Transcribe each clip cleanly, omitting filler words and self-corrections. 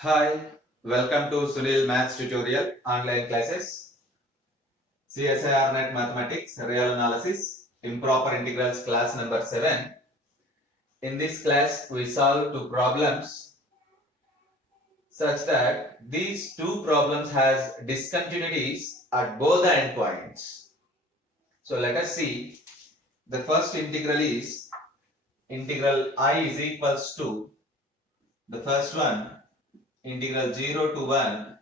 Hi, welcome to Sunil Maths Tutorial online classes. CSIR Net Mathematics Real Analysis Improper Integrals class number 7. In this class, we solve two problems such that these two problems has discontinuities at both the endpoints. So let us see. The first integral is integral I is equals to the first one integral 0 to 1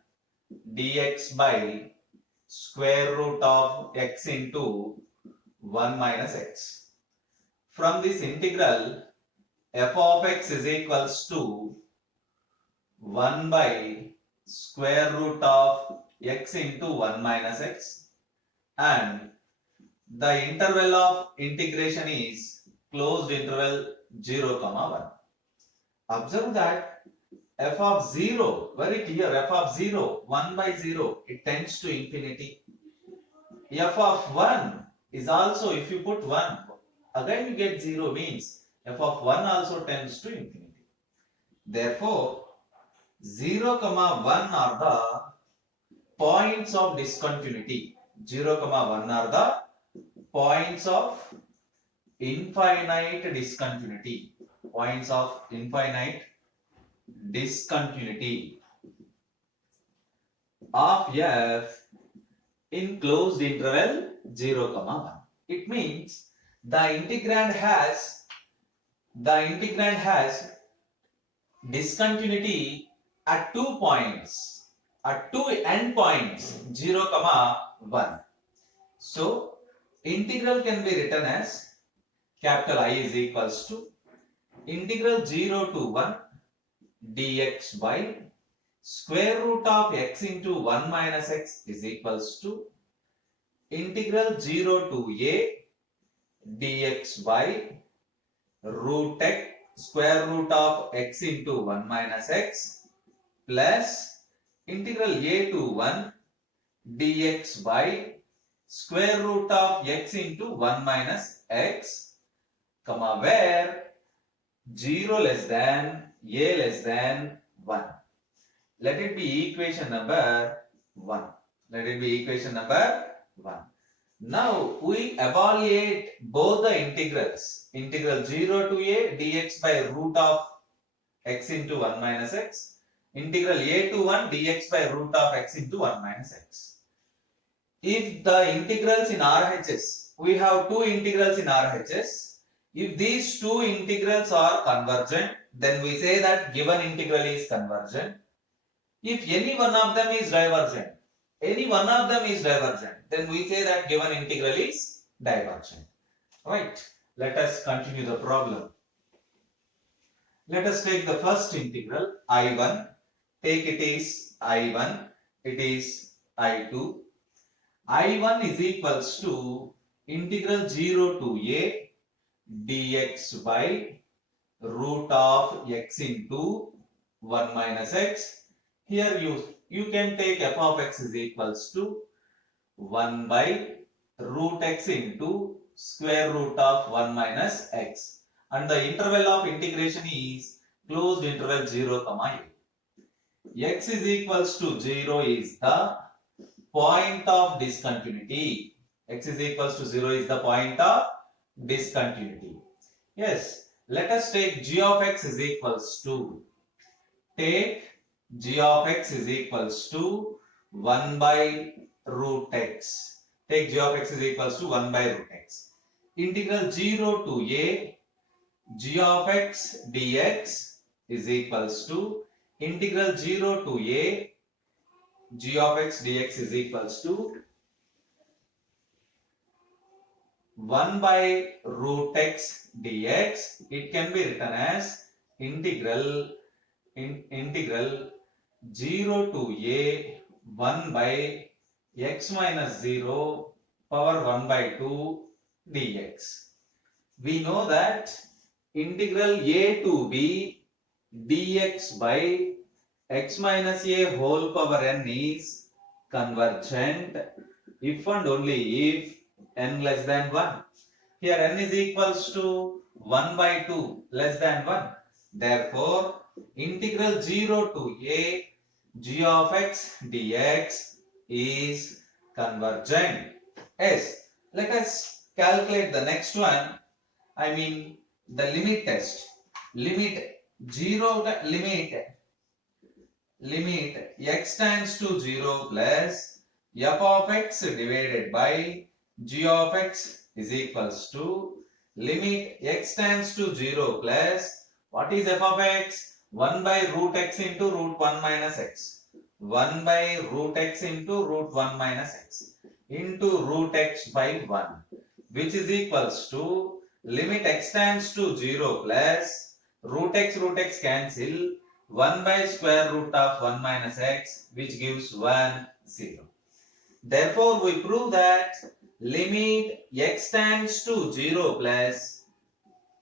dx by square root of x into 1 minus x. From this integral, f of x is equals to 1 by square root of x into 1 minus x, and the interval of integration is closed interval 0, 1. Observe that f of 0, very clear, f of 0, 1 by 0, it tends to infinity. F of 1 is also, if you put 1, again you get 0, means f of 1 also tends to infinity. Therefore, 0, 1 are the points of discontinuity. 0, 1 are the points of infinite discontinuity. Points of infinite discontinuity of f in closed interval 0, 1. It means the integrand has discontinuity at 2 points, at 2 endpoints 0, 1. So integral can be written as capital I is equals to integral 0 to 1 dx by square root of x into 1 minus x is equals to integral 0 to a dx by root x square root of x into 1 minus x plus integral a to 1 dx by square root of x into 1 minus x, comma, where 0 less than a less than 1. Let it be equation number 1. Let it be equation number 1. Now we evaluate both the integrals. Integral 0 to a dx by root of x into 1 minus x. Integral a to 1 dx by root of x into 1 minus x. If the integrals in RHS, we have two integrals in RHS. If these two integrals are convergent, then we say that given integral is convergent. If any one of them is divergent, then we say that given integral is divergent. Right? Let us continue the problem. Let us take the first integral, I1. Take it is I1, it is I2. I1 is equals to integral 0 to a dx by root of x into 1 minus x. Here you can take f of x is equals to 1 by root x into square root of 1 minus x, and the interval of integration is closed interval 0, a. X is equals to 0 is the point of discontinuity. X is equals to 0 is the point of discontinuity. Yes, let us take g of x is equals to, take g of x is equals to 1 by root x. Take g of x is equals to 1 by root x. Integral 0 to a g of x dx is equals to integral 0 to a g of x dx is equals to 1 by root x dx. It can be written as integral 0 to a 1 by x minus 0 power 1 by 2 dx. We know that integral a to b dx by x minus a whole power n is convergent if and only if n less than 1. Here n is equals to 1 by 2 less than 1. Therefore, integral 0 to a g of x dx is convergent. Yes, let us calculate the next one. I mean the limit test. Limit x tends to 0 plus f of x divided by g of x is equals to limit x tends to 0 plus what is f of x? 1 by root x into root 1 minus x. 1 by root x into root 1 minus x into root x by 1, which is equals to limit x tends to 0 plus root x cancel 1 by square root of 1 minus x, which gives 1, 0. Therefore, we prove that limit x tends to 0 plus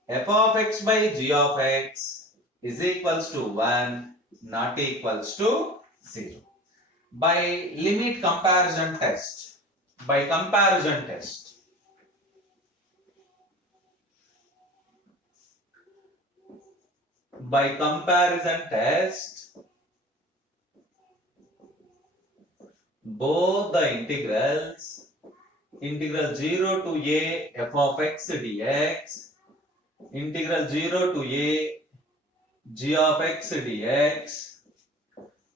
f of x by g of x is equals to 1, not equals to 0. By limit comparison test, by comparison test, both the integrals, integral 0 to a f of x dx, integral 0 to a g of x dx,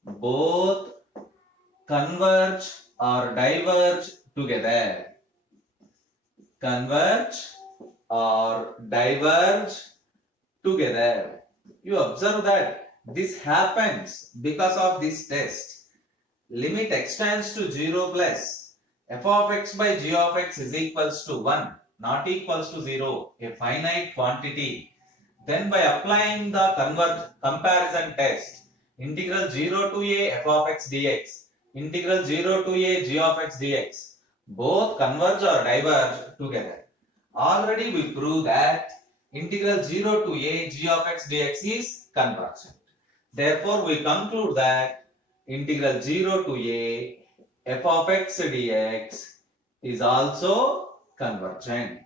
both converge or diverge together. Converge or diverge together. You observe that this happens because of this test. Limit x tends to 0 plus f of x by g of x is equals to 1, not equals to 0, a finite quantity. Then by applying the comparison test, integral 0 to a f of x dx, integral 0 to a g of x dx, both converge or diverge together. Already we proved that integral 0 to a g of x dx is convergent. Therefore, we conclude that integral 0 to a f of x dx is also convergent.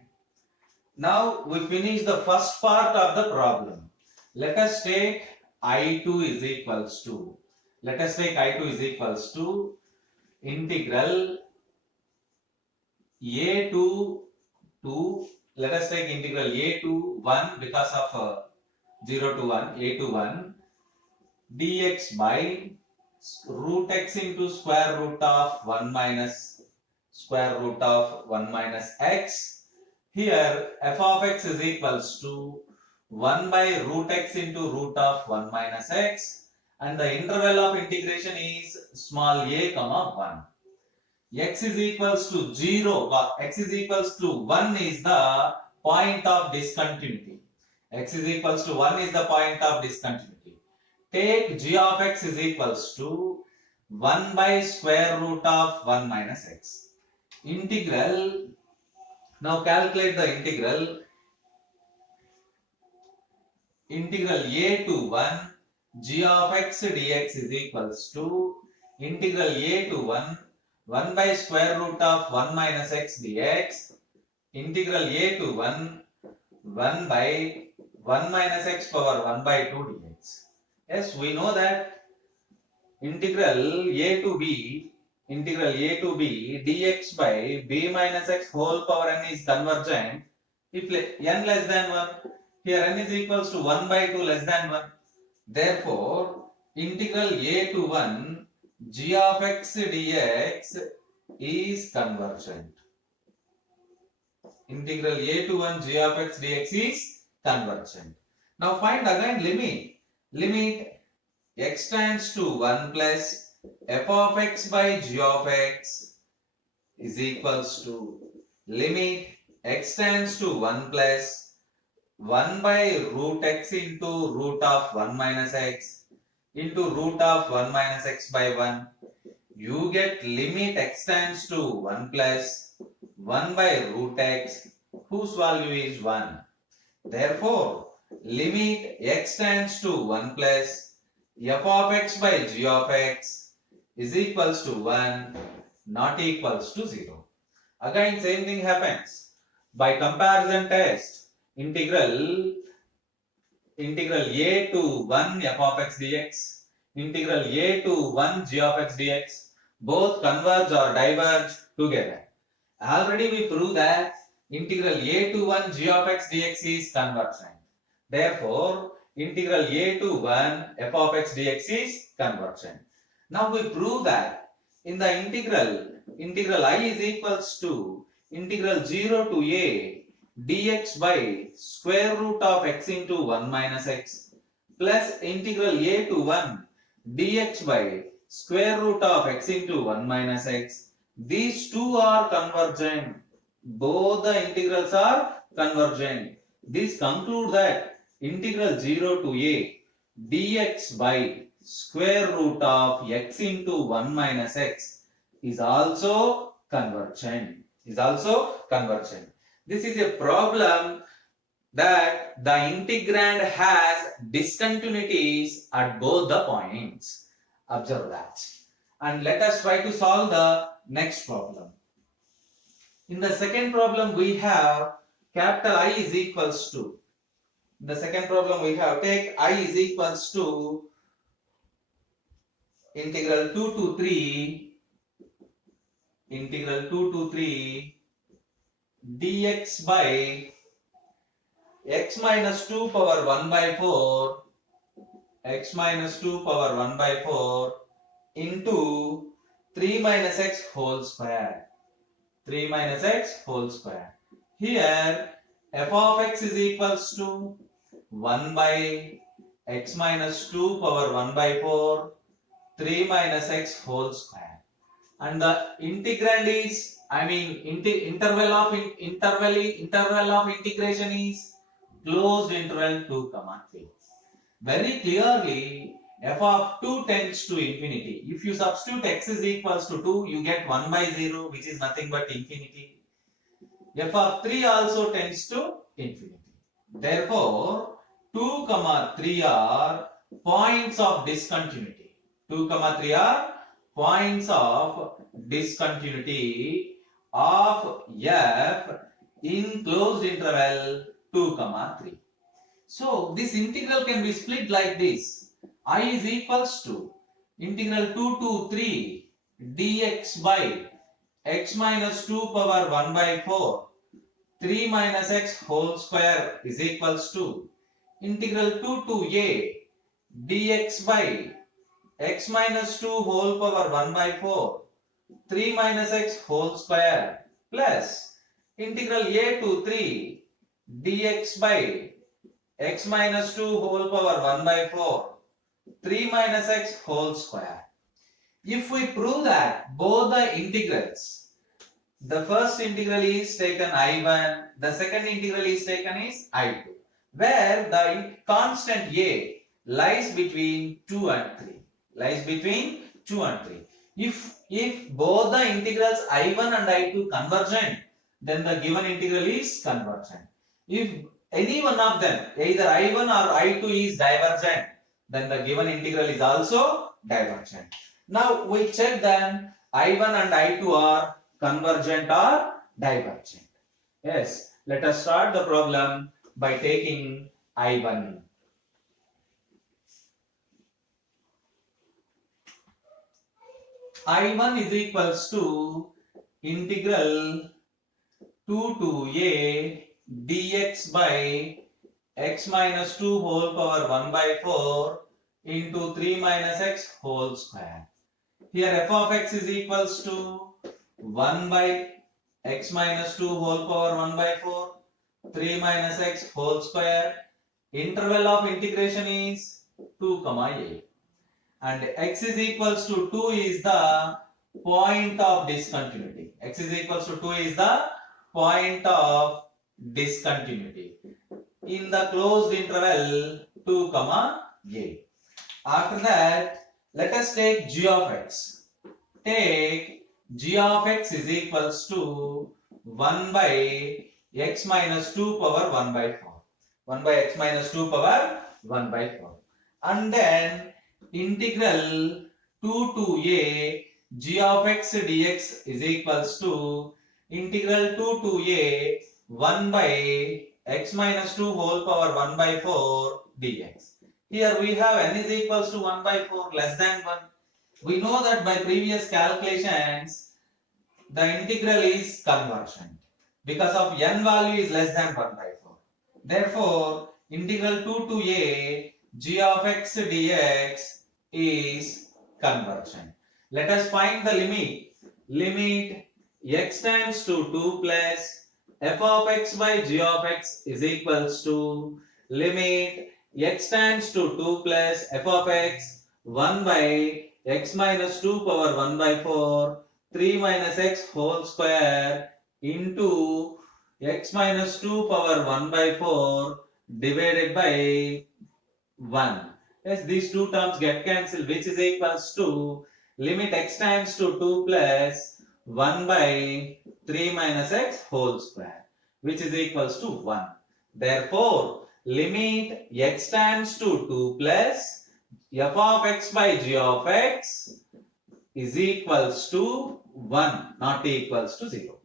Now we finish the first part of the problem. Let us take I2 is equals to, integral a to let us take integral a to 1 because of 0 to 1, a to 1 dx by root x into square root of 1 minus x. Here f of x is equals to 1 by root x into root of 1 minus x, and the interval of integration is small a comma 1. X is equals to 0, x is equals to 1 is the point of discontinuity. X is equals to 1 is the point of discontinuity. Take g of x is equals to 1 by square root of 1 minus x. Integral, now calculate the integral. Integral a to 1 g of x dx is equals to integral a to 1 by square root of 1 minus x dx, integral a to 1 by 1 minus x power 1 by 2 dx. Yes, we know that integral a to b dx by b minus x whole power n is convergent if n less than 1. Here n is equals to 1 by 2 less than 1. Therefore, integral a to 1 g of x dx is convergent. Integral a to 1 g of x dx is convergent. Now find again limit. Limit x tends to 1 plus f of x by g of x is equals to limit x tends to 1 plus 1 by root x into root of 1 minus x into root of 1 minus x by 1. You get limit x tends to 1 plus 1 by root x whose value is 1. Therefore, limit x tends to 1 plus f of x by g of x is equals to 1, not equals to 0. Again same thing happens. By comparison test, integral integral a to 1 f of x dx, integral a to 1 g of x dx, both converge or diverge together. Already we proved that integral a to 1 g of x dx is convergent. Therefore, integral a to 1 f of x dx is convergent. Now we prove that in the integral I is equals to integral 0 to a dx by square root of x into 1 minus x plus integral a to 1 dx by square root of x into 1 minus x. These two are convergent. Both the integrals are convergent. This conclude that integral 0 to a dx by square root of x into 1 minus x is also convergent. This is a problem that the integrand has discontinuities at both the points. Observe that. And let us try to solve the next problem. In the second problem we have capital I is equals to, take I is equals to integral 2 to 3 dx by x minus 2 power 1 by 4 into 3 minus x whole square. Here f of x is equals to 1 by x minus 2 power 1 by 4 3 minus x whole square, and the integrand is, interval of integration is closed interval 2, 3. Very clearly f of 2 tends to infinity. If you substitute x is equals to 2, you get 1 by 0, which is nothing but infinity. F of 3 also tends to infinity. Therefore, 2, 3 are points of discontinuity. 2, 3 are points of discontinuity of f in closed interval 2, 3. So, this integral can be split like this. I is equals to integral 2 to 3 dx by x minus 2 power 1 by 4 3 minus x whole square is equals to integral 2 to a dx by x minus 2 whole power 1 by 4 3 minus x whole square plus integral a to 3 dx by x minus 2 whole power 1 by 4 3 minus x whole square. If we prove that both the integrals, the first integral is taken I1, the second integral is taken is I2, where the constant a lies between 2 and 3. If both the integrals I1 and I2 convergent, then the given integral is convergent. If any one of them, either I1 or I2 is divergent, then the given integral is also divergent. Now we check then I1 and I2 are convergent or divergent. Yes, let us start the problem by taking I1. I1 is equals to integral 2 to a dx by x minus 2 whole power 1 by 4 into 3 minus x whole square. Here f of x is equals to 1 by x minus 2 whole power 1 by 4 3 minus x whole square. Interval of integration is 2, a. And x is equals to 2 is the point of discontinuity. X is equals to 2 is the point of discontinuity in the closed interval 2, a. After that, let us take g of x. Take g of x is equals to 1 by x minus 2 power 1 by 4. 1 by x minus 2 power 1 by 4. And then integral 2 to a g of x dx is equals to integral 2 to a 1 by x minus 2 whole power 1 by 4 dx. Here we have n is equals to 1 by 4 less than 1. We know that by previous calculations, the integral is convergent because of n value is less than 1 by 4. Therefore, integral 2 to a g of x dx is convergent. Let us find the limit. Limit x tends to 2 plus f of x by g of x is equals to limit x tends to 2 plus f of x 1 by x minus 2 power 1 by 4 3 minus x whole square into x minus 2 power 1 by 4 divided by 1. Yes, these two terms get cancelled, which is equals to limit x tends to 2 plus 1 by 3 minus x whole square, which is equals to 1. Therefore, limit x tends to 2 plus f of x by g of x is equals to 1, not equals to 0.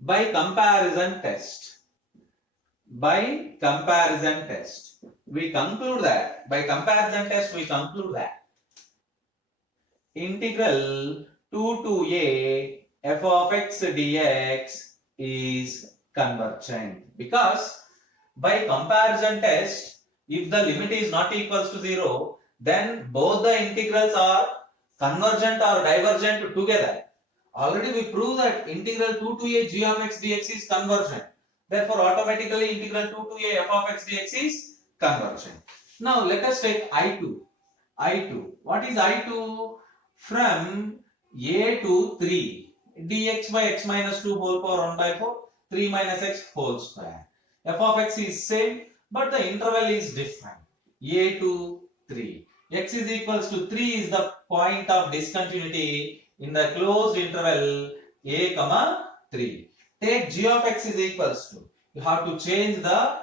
By comparison test, we conclude that integral 2 to a f of x dx is convergent, because by comparison test, if the limit is not equals to 0, then both the integrals are convergent or divergent together. Already we proved that integral 2 to a g of x dx is convergent. Therefore, automatically integral 2 to a f of x dx is convergent. Now let us take I2. What is I2? From a to 3 dx by x minus 2 whole power 1 by 4 3 minus x whole square. F of x is same, but the interval is different. A to 3. X is equals to 3 is the point of discontinuity in the closed interval a comma 3. Take g of x is equals to, you have to change the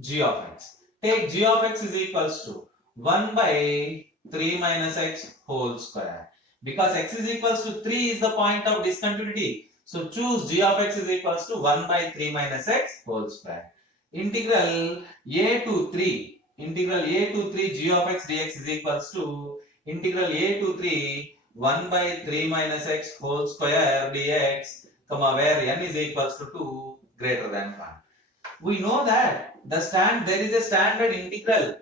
g of x. Take g of x is equals to 1 by 3 minus x whole square. Because x is equals to 3 is the point of discontinuity. So choose g of x is equals to 1 by 3 minus x whole square. Integral a to 3 g of x dx is equals to integral a to 3 1 by 3 minus x whole square dx, where n is equals to 2 greater than 1. We know that there is a standard integral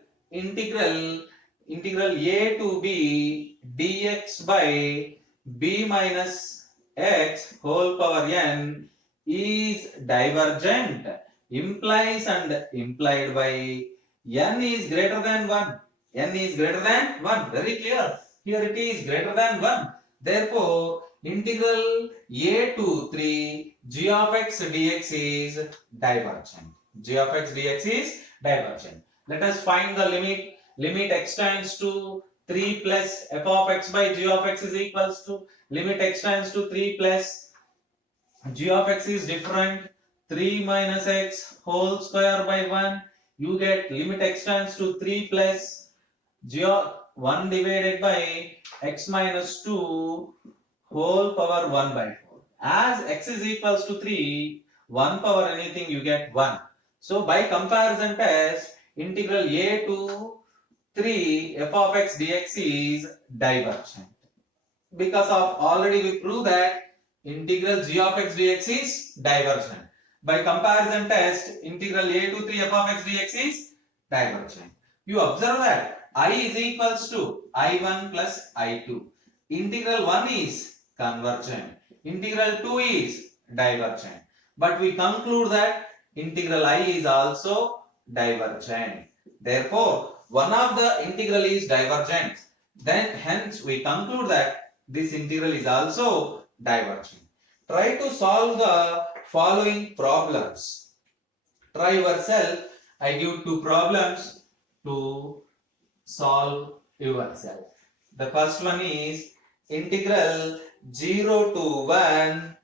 a to b dx by b minus x whole power n is divergent, implies and implied by n is greater than 1. Very clear. Here it is greater than 1. Therefore, integral a to 3 g of x dx is divergent. Let us find the limit. Limit x tends to 3 plus f of x by g of x is equals to limit x tends to 3 plus g of x is different 3 minus x whole square by 1. You get limit x tends to 3 plus g of 1 divided by x minus 2 whole power 1 by 4. As x is equals to 3, 1 power anything you get 1. So by comparison test, integral a to 3 f of x dx is divergent. Because of already we proved that integral g of x dx is divergent. By comparison test, integral a to 3 f of x dx is divergent. You observe that I is equals to I1 plus I2. Integral 1 is convergent. Integral 2 is divergent. But we conclude that integral I is also divergent. Therefore, one of the integral is divergent. Then hence we conclude that this integral is also divergent. Try to solve the following problems. Try yourself. I give 2 problems to solve yourself. The first one is integral 0 to 1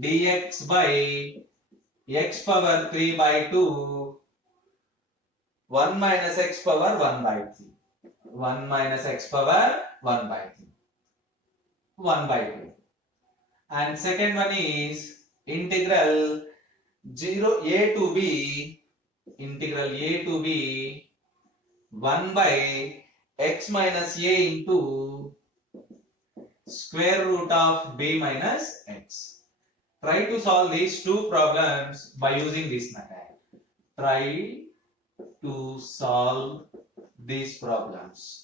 dx by x power 3 by 2 1 minus x power 1 by 3. 1 minus x power 1 by 3. 1 by 2. And second one is integral 0 a to b integral a to b 1 by x minus a into square root of b minus x. Try to solve these two problems by using this method. Try to solve these problems.